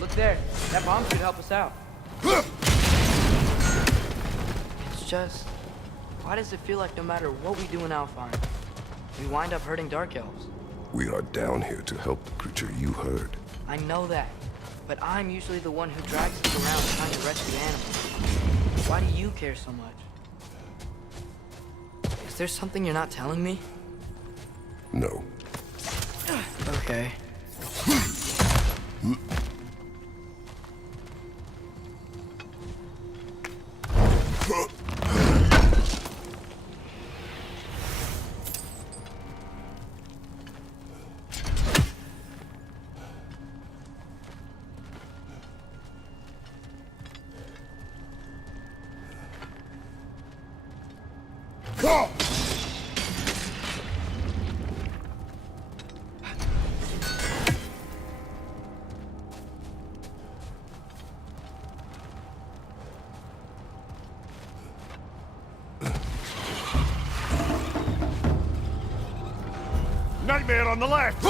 Look there. That bomb should help us out. It's just... why does it feel like no matter what we do in Alfheim, we wind up hurting Dark Elves? We are down here to help the creature you heard. I know that. But I'm usually the one who drags us around trying to rescue animals. Why do you care so much? Is there something you're not telling me? No. Okay. Nightmare on the left!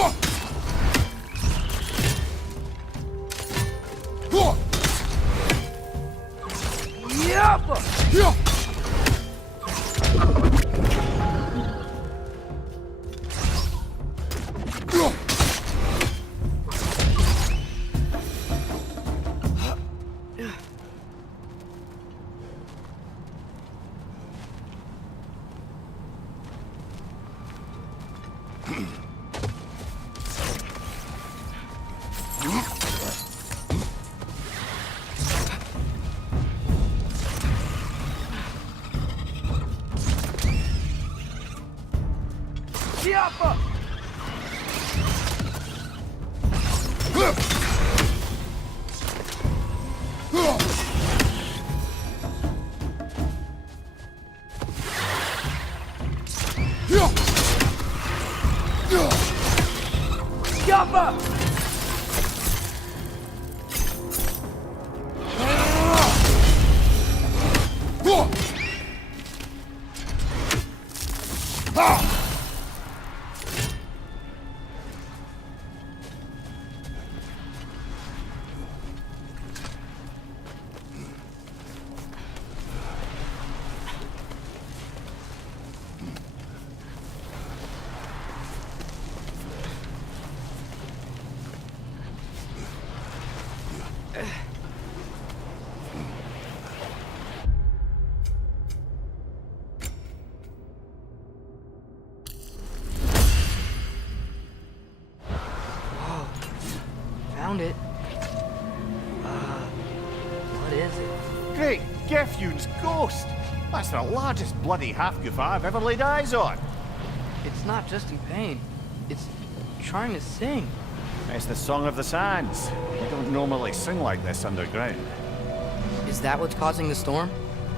Yappa! Found it. What is it? Great Gefyun's ghost! That's the largest bloody half-goof I've ever laid eyes on. It's not just in pain. It's trying to sing. It's the Song of the Sands. We don't normally sing like this underground. Is that what's causing the storm?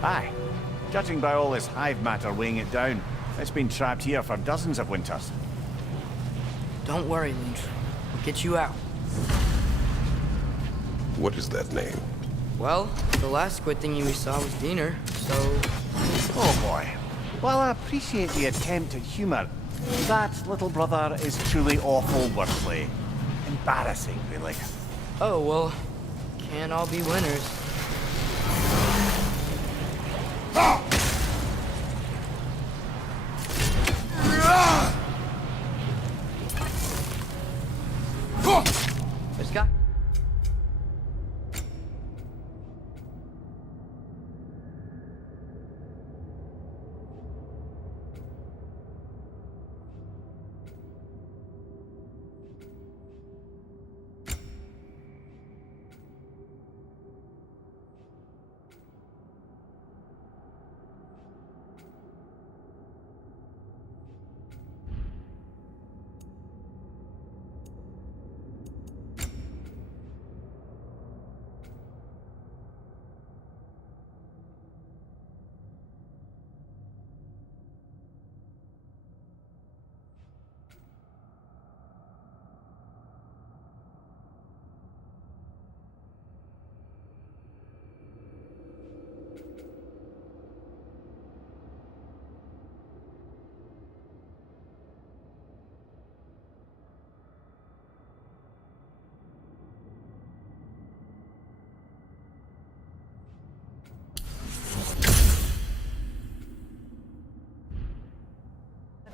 Aye. Judging by all this hive matter weighing it down, it's been trapped here for dozens of winters. Don't worry, Lynch. We'll get you out. What is that name? Well, the last squid thingy we saw was Diener, so... Oh boy. While I appreciate the attempt at humor, that little brother is truly awful wordplay. Embarrassing, really. Oh, well, can't all be winners. There's got...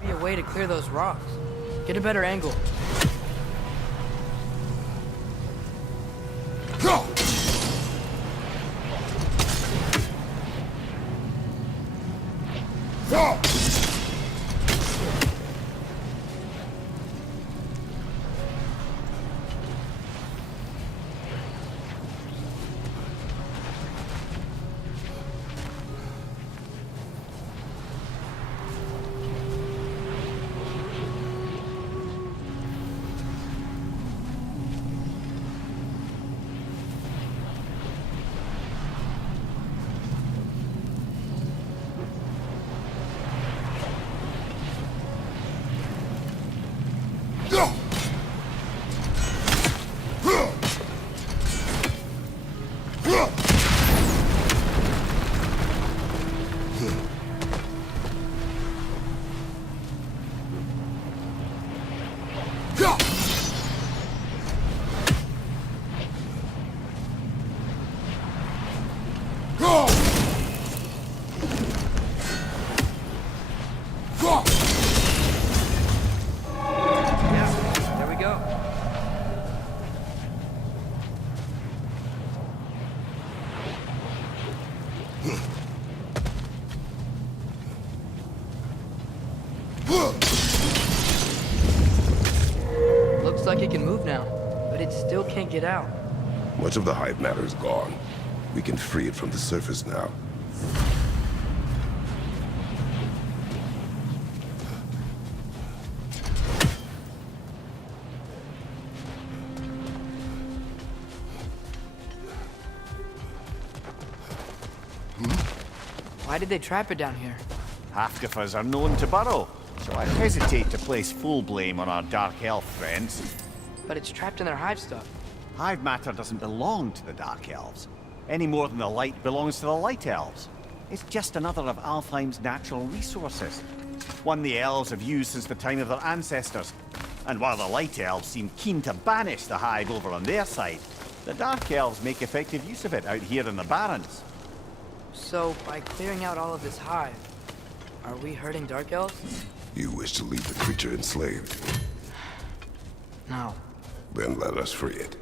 be a way to clear those rocks. Get a better angle. Looks like it can move now, but it still can't get out. Much of the hive matter is gone. We can free it from the surface now. Why did they trap it down here? Half-giffers are known to burrow, so I hesitate to place full blame on our dark elf friends. But it's trapped in their hive stuff. Hive matter doesn't belong to the dark elves, any more than the light belongs to the light elves. It's just another of Alfheim's natural resources, one the elves have used since the time of their ancestors. And while the light elves seem keen to banish the hive over on their side, the dark elves make effective use of it out here in the Barrens. So, by clearing out all of this hive, are we hurting Dark Elves? You wish to leave the creature enslaved? No. Then let us free it.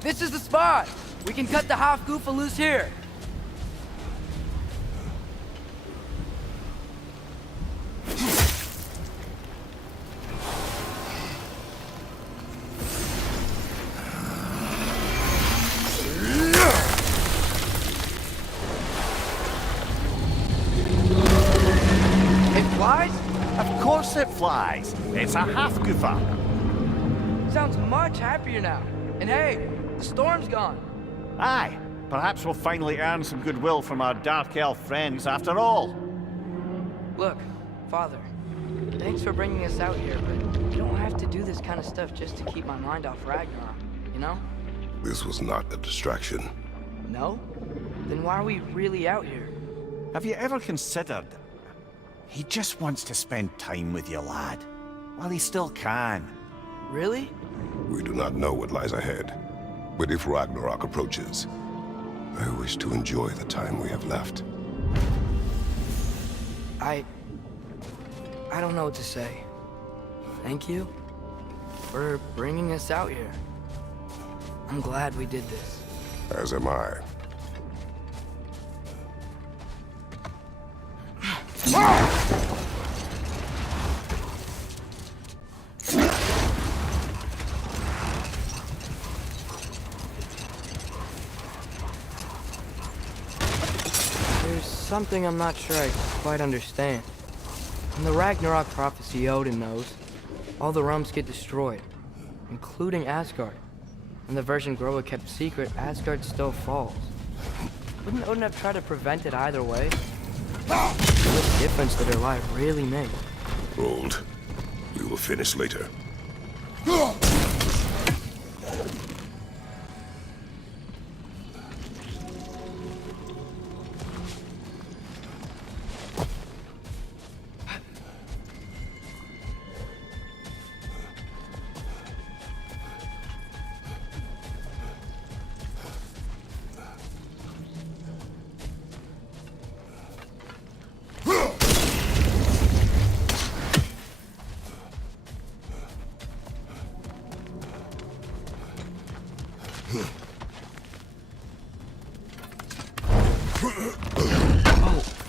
This is the spot! We can cut the half-goofa loose here! It flies? Of course it flies. It's a half-goofa. Sounds much happier now. And hey, the storm's gone. Aye, perhaps we'll finally earn some goodwill from our dark elf friends after all. Look, Father, thanks for bringing us out here, but you don't have to do this kind of stuff just to keep my mind off Ragnarok, you know? This was not a distraction. No? Then why are we really out here? Have you ever considered He just wants to spend time with you, lad. While he still can. Really? We do not know what lies ahead. But if Ragnarok approaches, I wish to enjoy the time we have left. I don't know what to say. Thank you for bringing us out here. I'm glad we did this. As am I. There's something I'm not sure I quite understand. In the Ragnarok prophecy Odin knows, all the realms get destroyed, including Asgard. And the version Groa kept secret, Asgard still falls. Wouldn't Odin have tried to prevent it either way? What difference did her life really make? Hold. We will finish later. Oh,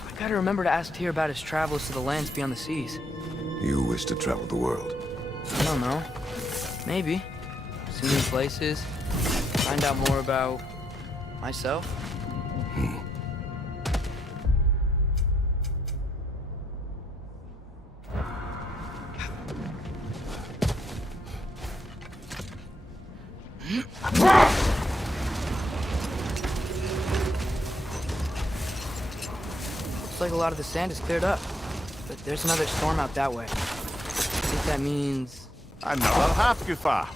I gotta remember to ask Tyr about his travels to the lands beyond the seas. You wish to travel the world. I don't know. Maybe. See new places. Find out more about myself. Looks like a lot of the sand is cleared up, but there's another storm out that way. I think that means... Another half Gufa.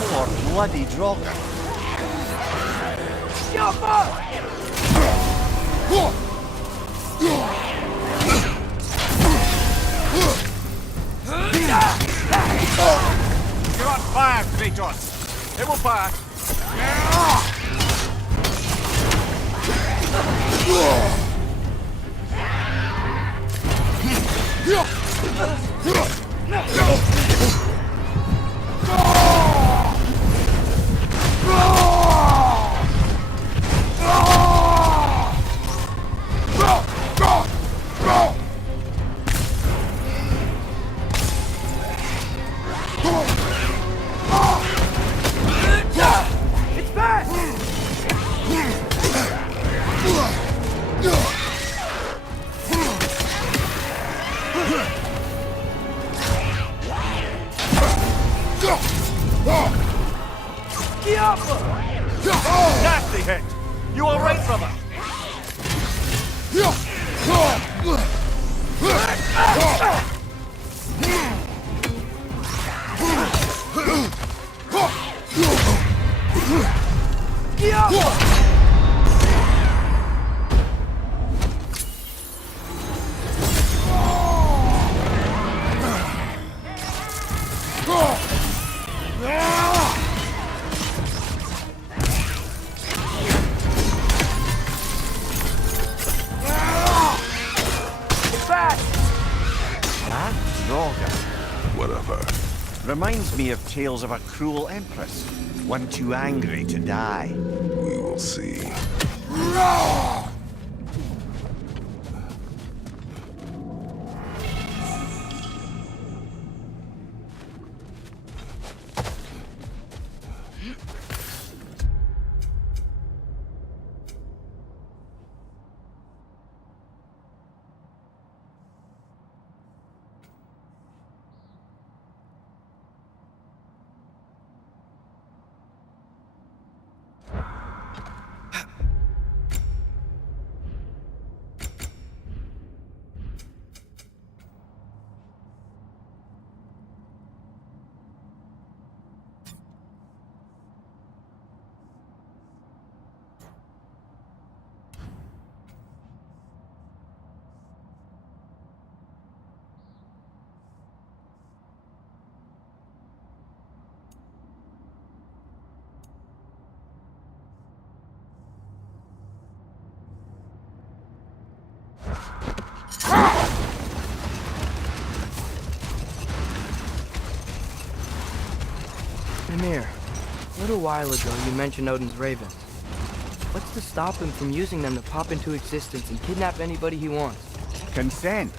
More bloody Draugr. You're on fire, Kratos. It will pass. It's back! Nasty hit. You all right, brother? Draugr. Whatever. Reminds me of tales of a cruel empress, one too angry to die. We will see. little while ago, you mentioned Odin's ravens. What's to stop him from using them to pop into existence and kidnap anybody he wants? Consent.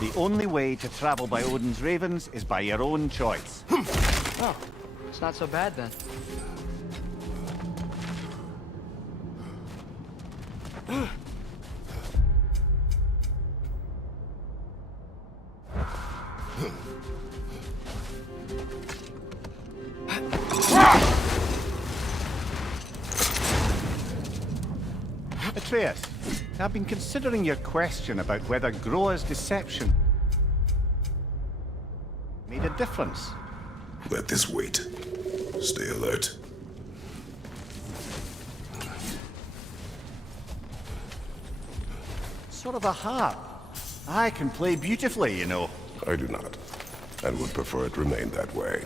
The only way to travel by Odin's ravens is by your own choice. Oh, it's not so bad then. Atreus, I've been considering your question about whether Groa's deception made a difference. Let this wait. Stay alert. Sort of a harp. I can play beautifully, you know. I do not, and would prefer it remain that way.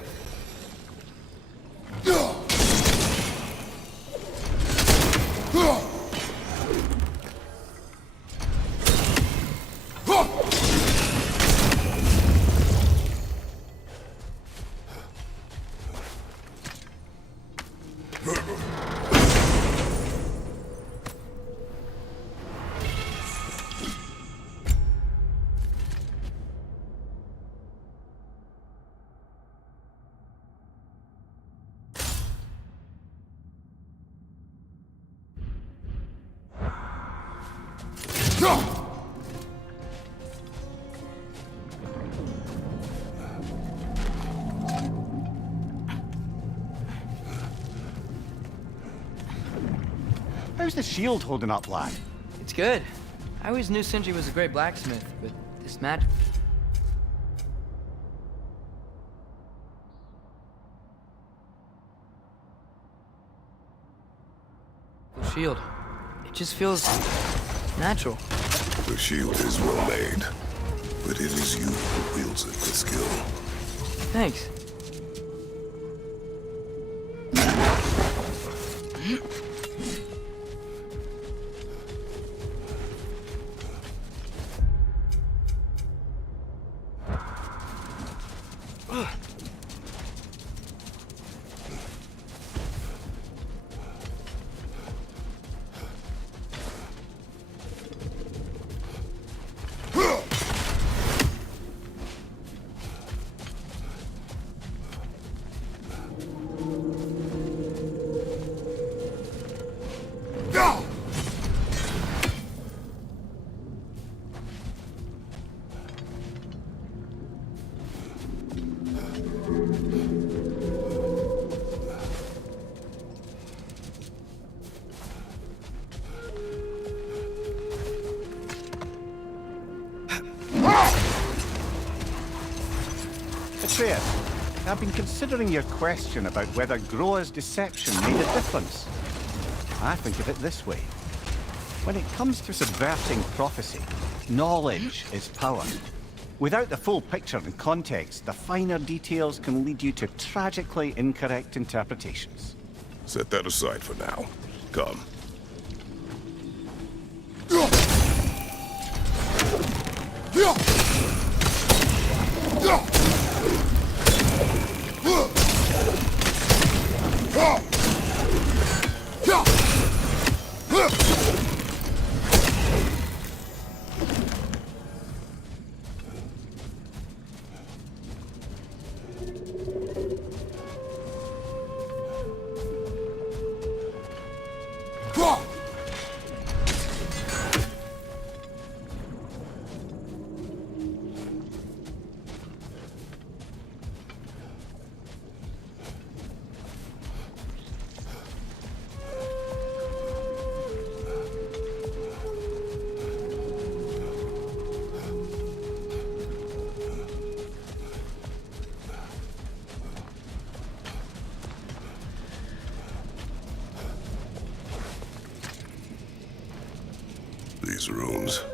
How's the shield holding up, lad? It's good. I always knew Sindri was a great blacksmith, but this magic... The shield. It just feels natural. The shield is well made, but it is you who wields it with skill. Thanks. Atreus, I've been considering your question about whether Groa's deception made a difference. I think of it this way. When it comes to subverting prophecy, knowledge is power. Without the full picture and context, the finer details can lead you to tragically incorrect interpretations. Set that aside for now. Come. These rooms.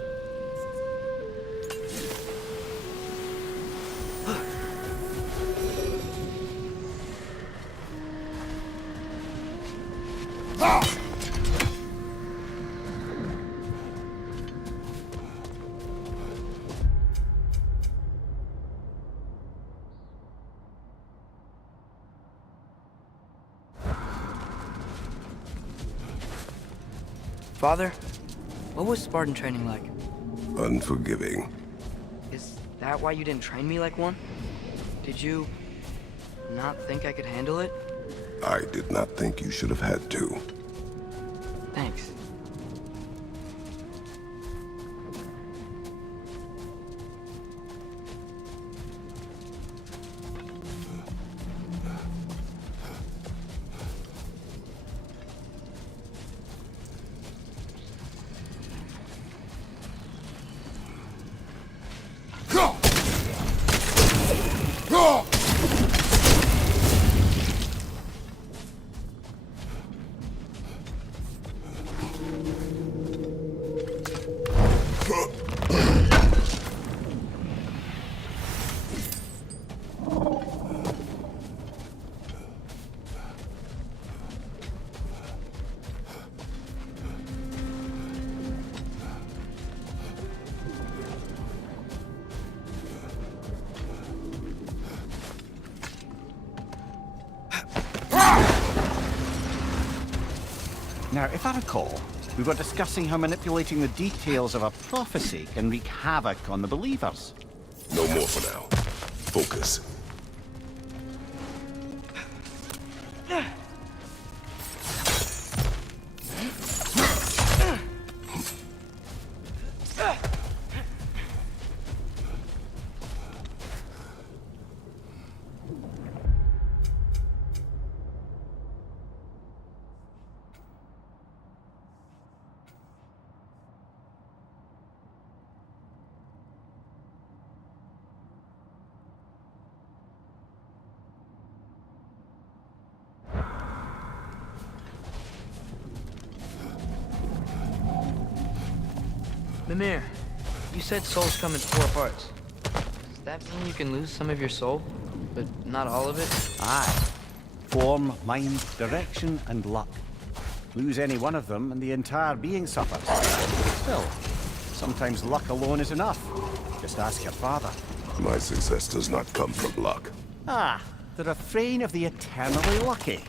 Father, what was Spartan training like? Unforgiving. Is that why you didn't train me like one? Did you not think I could handle it? I did not think you should have had to. Thanks. Now, if I recall, we were discussing how manipulating the details of a prophecy can wreak havoc on the believers. No more for now. Focus. Mimir, you said souls come in 4 parts. Does that mean you can lose some of your soul, but not all of it? Aye. Form, mind, direction, and luck. Lose any one of them and the entire being suffers. Still, sometimes luck alone is enough. Just ask your father. My success does not come from luck. Ah, the refrain of the eternally lucky.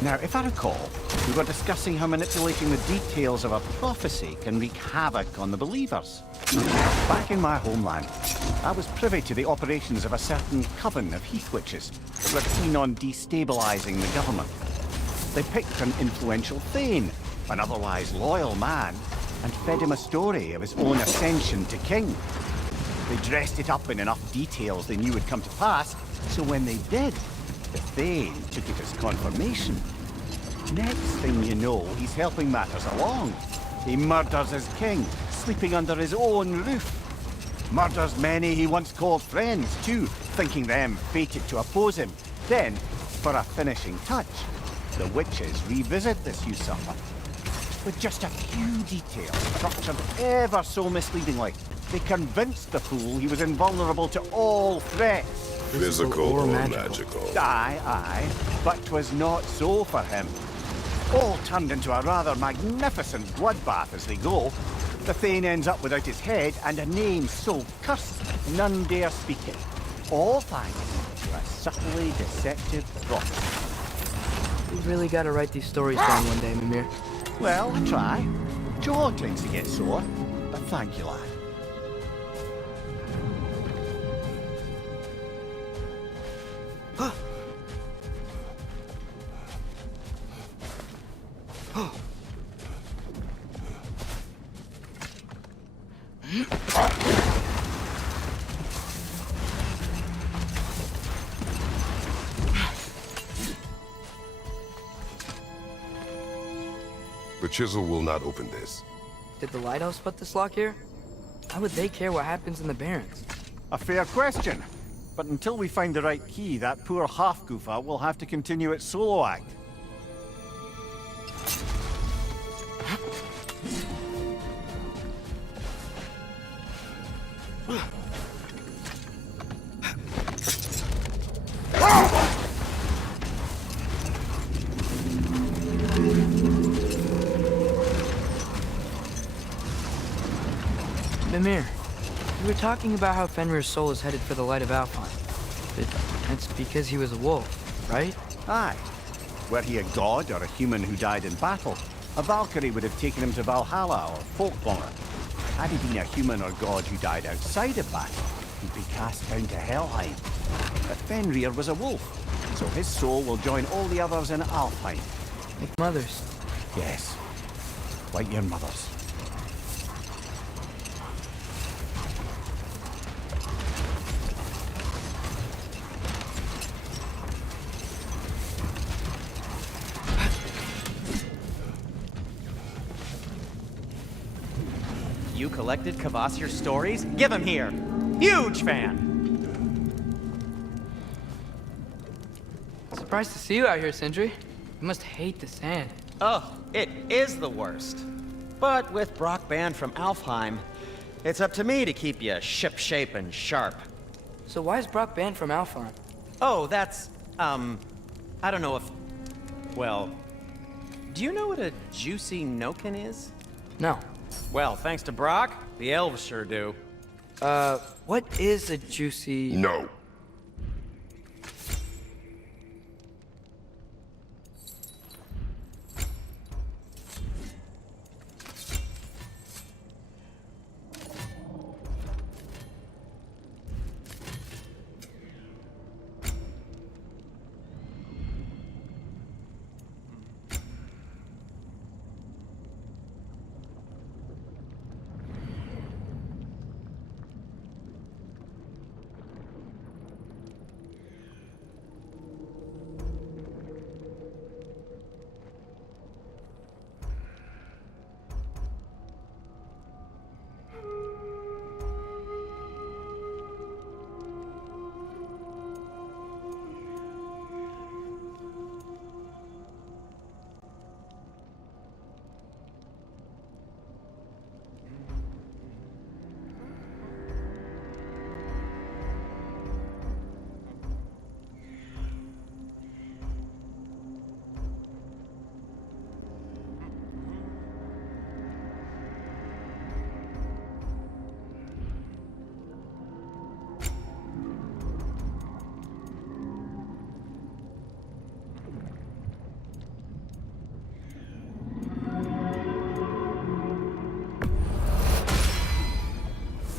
Now, if I recall, we were discussing how manipulating the details of a prophecy can wreak havoc on the believers. Back in my homeland, I was privy to the operations of a certain coven of heath witches that were keen on destabilizing the government. They picked an influential Thane, an otherwise loyal man, and fed him a story of his own ascension to king. They dressed it up in enough details they knew would come to pass, so when they did, the Thane took it as confirmation. Next thing you know, he's helping matters along. He murders his king, sleeping under his own roof. Murders many he once called friends, too, thinking them fated to oppose him. Then, for a finishing touch, the witches revisit this usurper. With just a few details structured ever so misleadingly, they convinced the fool he was invulnerable to all threats. Physical or magical? Aye, but 'twas not so for him. All turned into a rather magnificent bloodbath as they go. The Thane ends up without his head and a name so cursed none dare speak it. All thanks to a subtly deceptive prophet. We've really got to write these stories down one day, Mimir. Well, I try. Jaw tends to get sore, but thank you, lad. The chisel will not open this. Did the lighthouse put this lock here? Why would they care what happens in the Barrens? A fair question. But until we find the right key, that poor half-goofa will have to continue its solo act. Mimir, you were talking about how Fenrir's soul is headed for the light of Alfheim. But that's because he was a wolf, right? Aye. Were he a god or a human who died in battle, a Valkyrie would have taken him to Valhalla or Folkvangr. Had he been a human or god who died outside of battle, he'd be cast down to Helheim. But Fenrir was a wolf, so his soul will join all the others in Alfheim. Like mothers. Yes, like your mothers. You collected Kvasir's stories? Give him here! Huge fan! Surprised to see you out here, Sindri. You must hate the sand. Oh, it is the worst. But with Brock banned from Alfheim, it's up to me to keep you ship-shape and sharp. So why is Brock banned from Alfheim? Oh, that's, I don't know if... Well, do you know what a juicy Noken is? No. Well, thanks to Brock, the elves sure do. What is a juicy... No.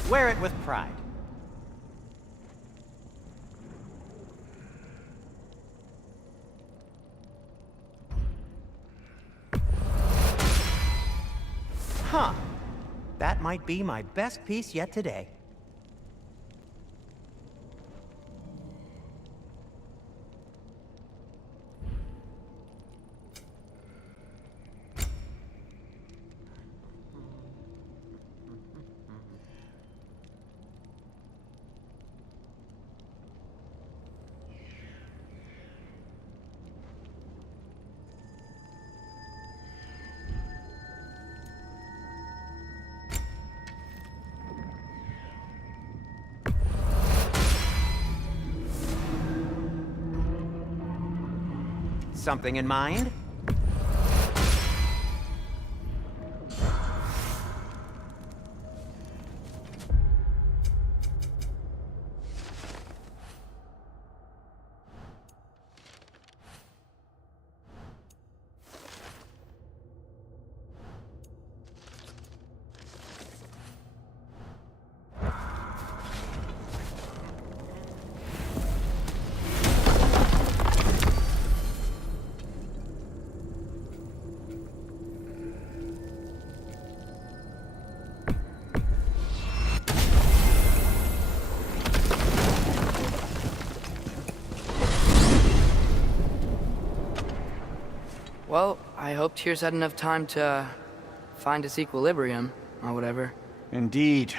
Wear it with pride. Huh. That might be my best piece yet today. Something in mind? Well, I hope Tyr's had enough time to find its equilibrium, or whatever. Indeed.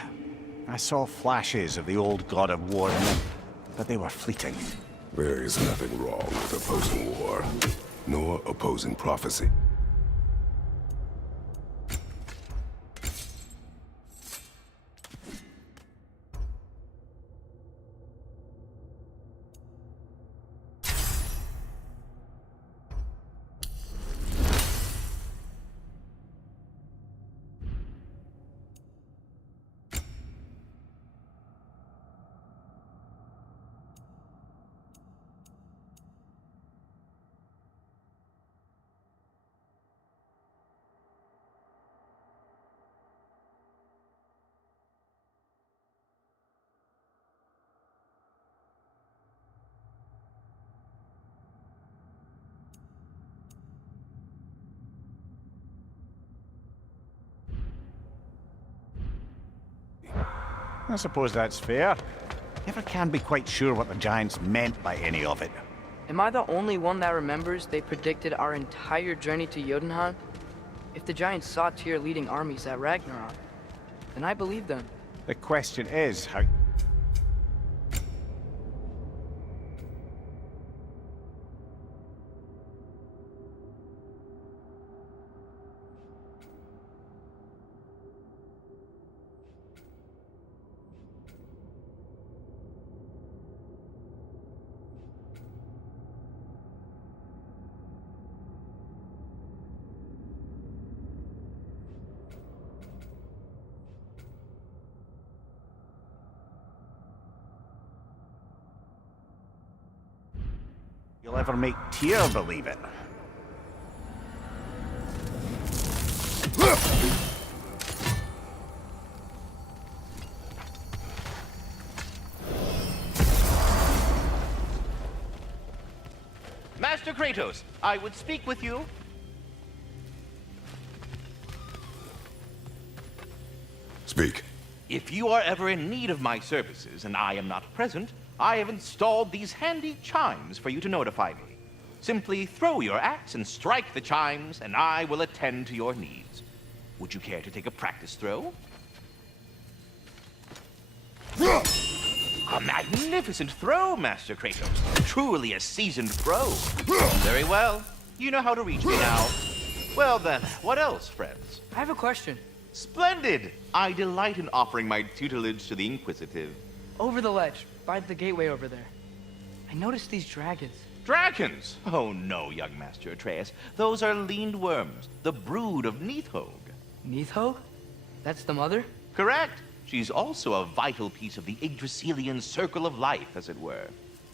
I saw flashes of the old god of war in them, but they were fleeting. There is nothing wrong with opposing war, nor opposing prophecy. I suppose that's fair. Never can be quite sure what the giants meant by any of it. Am I the only one that remembers they predicted our entire journey to Jotunheim? If the giants saw Tyr leading armies at Ragnarok, then I believe them. The question is how... you'll ever make Tyr believe it. Master Kratos, I would speak with you. Speak. If you are ever in need of my services and I am not present, I have installed these handy chimes for you to notify me. Simply throw your axe and strike the chimes, and I will attend to your needs. Would you care to take a practice throw? A magnificent throw, Master Kratos. Truly a seasoned pro. Very well. You know how to reach me now. Well then, what else, friends? I have a question. Splendid! I delight in offering my tutelage to the inquisitive. Over the ledge, by the gateway over there. I noticed these dragons. Dragons? Oh no, young Master Atreus. Those are leaned worms, the brood of Nidhogg. Nidhogg? That's the mother? Correct. She's also a vital piece of the Yggdrasilian circle of life, as it were.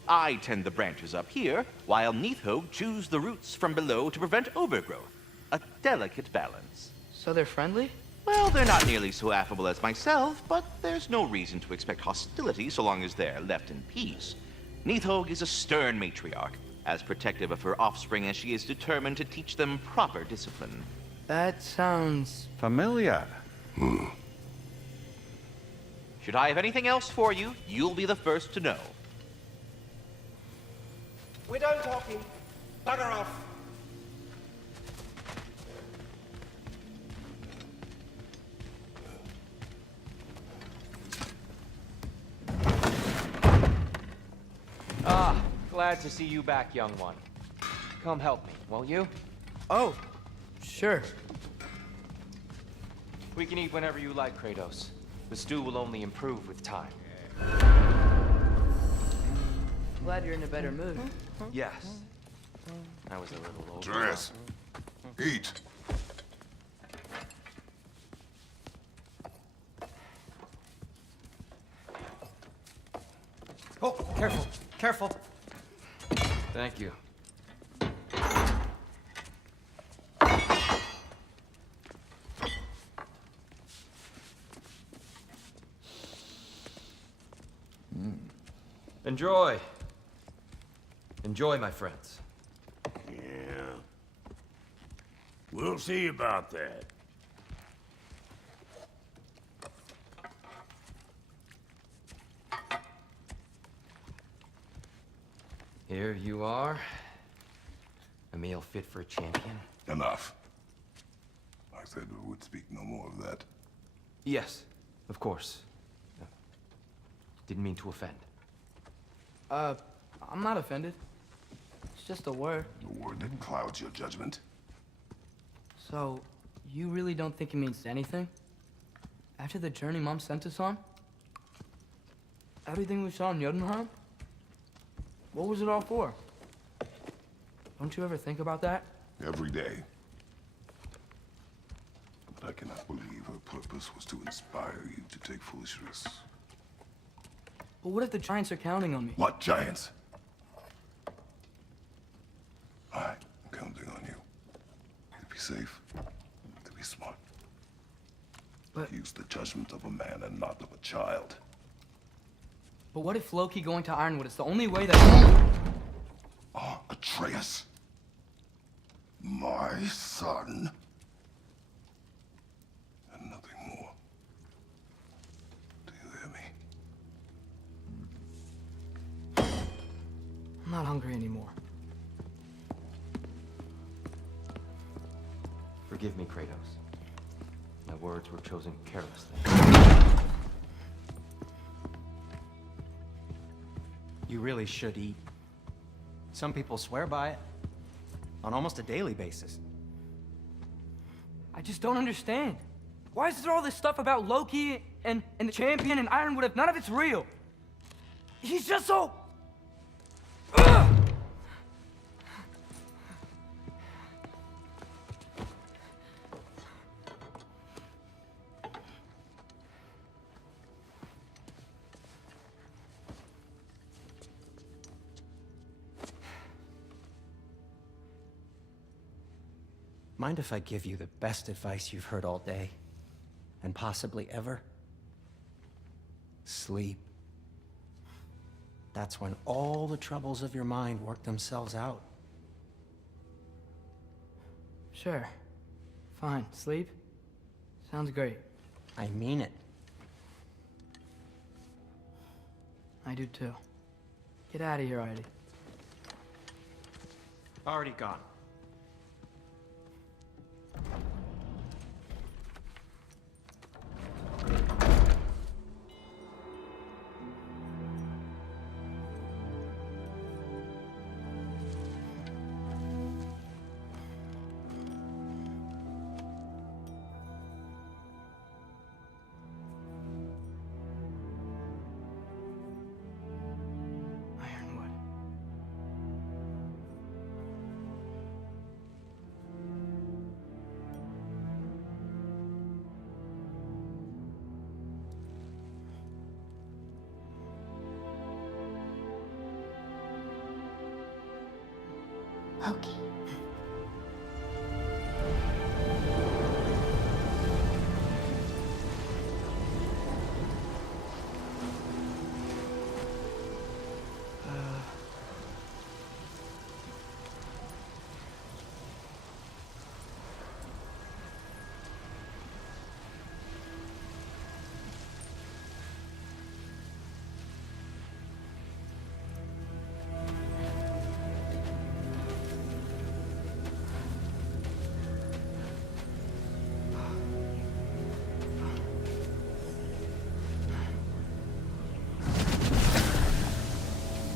I tend the branches up here, while Nidhogg chews the roots from below to prevent overgrowth. A delicate balance. So they're friendly? Well, they're not nearly so affable as myself, but there's no reason to expect hostility so long as they're left in peace. Nidhogg is a stern matriarch, as protective of her offspring as she is determined to teach them proper discipline. That sounds... Familiar. Should I have anything else for you, you'll be the first to know. We're done talking. Bugger off. Ah, glad to see you back, young one. Come help me, won't you? Oh, sure. We can eat whenever you like, Kratos. The stew will only improve with time. Glad you're in a better mood. Yes. I was a little over. Atreus, eat. Oh, careful, careful. Thank you. Enjoy. Enjoy, my friends. Yeah. We'll see about that. Here you are. A meal fit for a champion. Enough. I said we would speak no more of that. Yes, of course. Didn't mean to offend. I'm not offended. It's just a word. The word that clouds your judgment. So, you really don't think it means anything? After the journey Mom sent us on? Everything we saw in Jotunheim? What was it all for? Don't you ever think about that? Every day. But I cannot believe her purpose was to inspire you to take foolish risks. But what if the giants are counting on me? What giants? I'm counting on you. To be safe, to be smart. But- Use the judgment of a man and not of a child. But what if Loki going to Ironwood is the only way that... Ah, Atreus. My son. And nothing more. Do you hear me? not hungry anymore. Forgive me, Kratos. My words were chosen carelessly. You really should eat. Some people swear by it. On almost a daily basis. I just don't understand. Why is there all this stuff about Loki and the champion and Ironwood if none of it's real? He's just so... Ugh! Mind if I give you the best advice you've heard all day? And possibly ever? Sleep. That's when all the troubles of your mind work themselves out. Sure. Fine. Sleep? Sounds great. I mean it. I do too. Get out of here already. Already gone. Ironwood. Loki.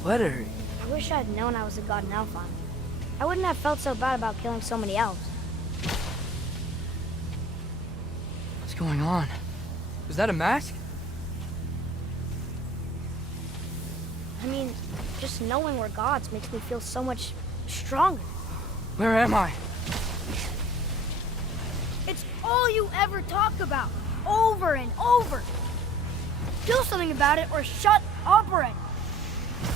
Letter. I wish I'd known I was a god in Alfheim. I wouldn't have felt so bad about killing so many elves. What's going on? Was that a mask? I mean, just knowing we're gods makes me feel so much stronger. Where am I? It's all you ever talk about, over and over. Do something about it or shut up already.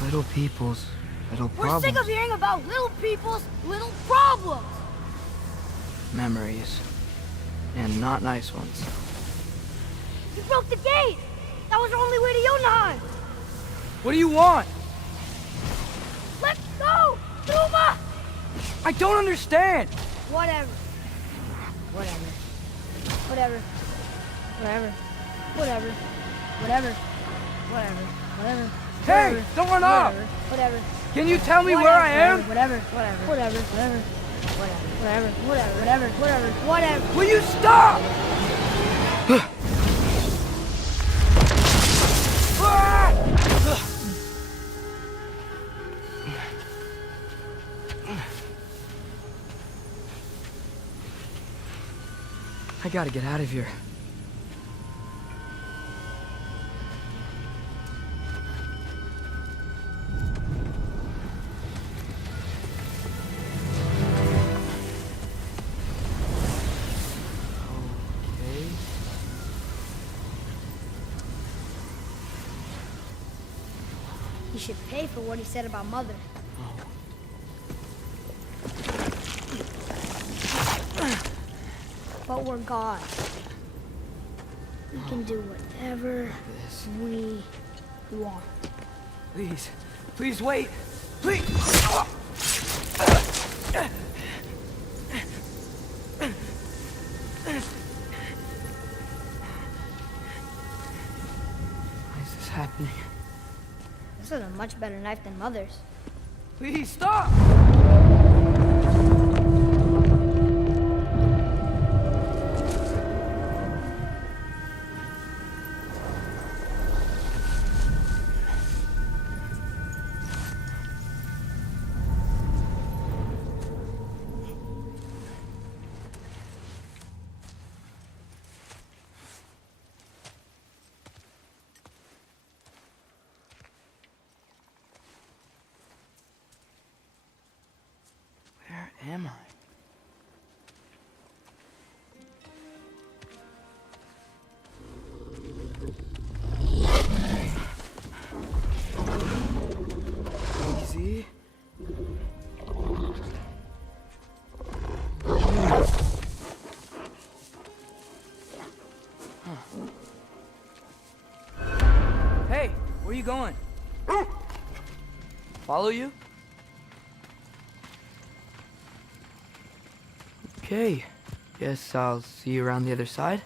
Little people's little We're problems. sick of hearing about little people's little problems. Memories. And not nice ones. You broke the gate. That was our only way to Jotunheim. What do you want? Let's go, Duma! I don't understand! Whatever. Whatever. Whatever. Whatever. Whatever. Whatever. Whatever. Whatever. Hey! Whatever. Don't run off! Whatever. Can you tell me where I am? Whatever. Whatever. Whatever. Whatever. Whatever. Whatever. Whatever. Whatever. Whatever. Will you stop? I gotta get out of here. Okay. He should pay for what he said about Mother. But we're gods. We can do whatever we want. Please. Please wait. Please. Why is this happening? This is a much better knife than Mother's. Please stop! Where am I? Easy. Hey, where you going? Follow you? Okay, guess I'll see you around the other side.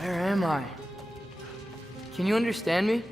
Where am I? Can you understand me?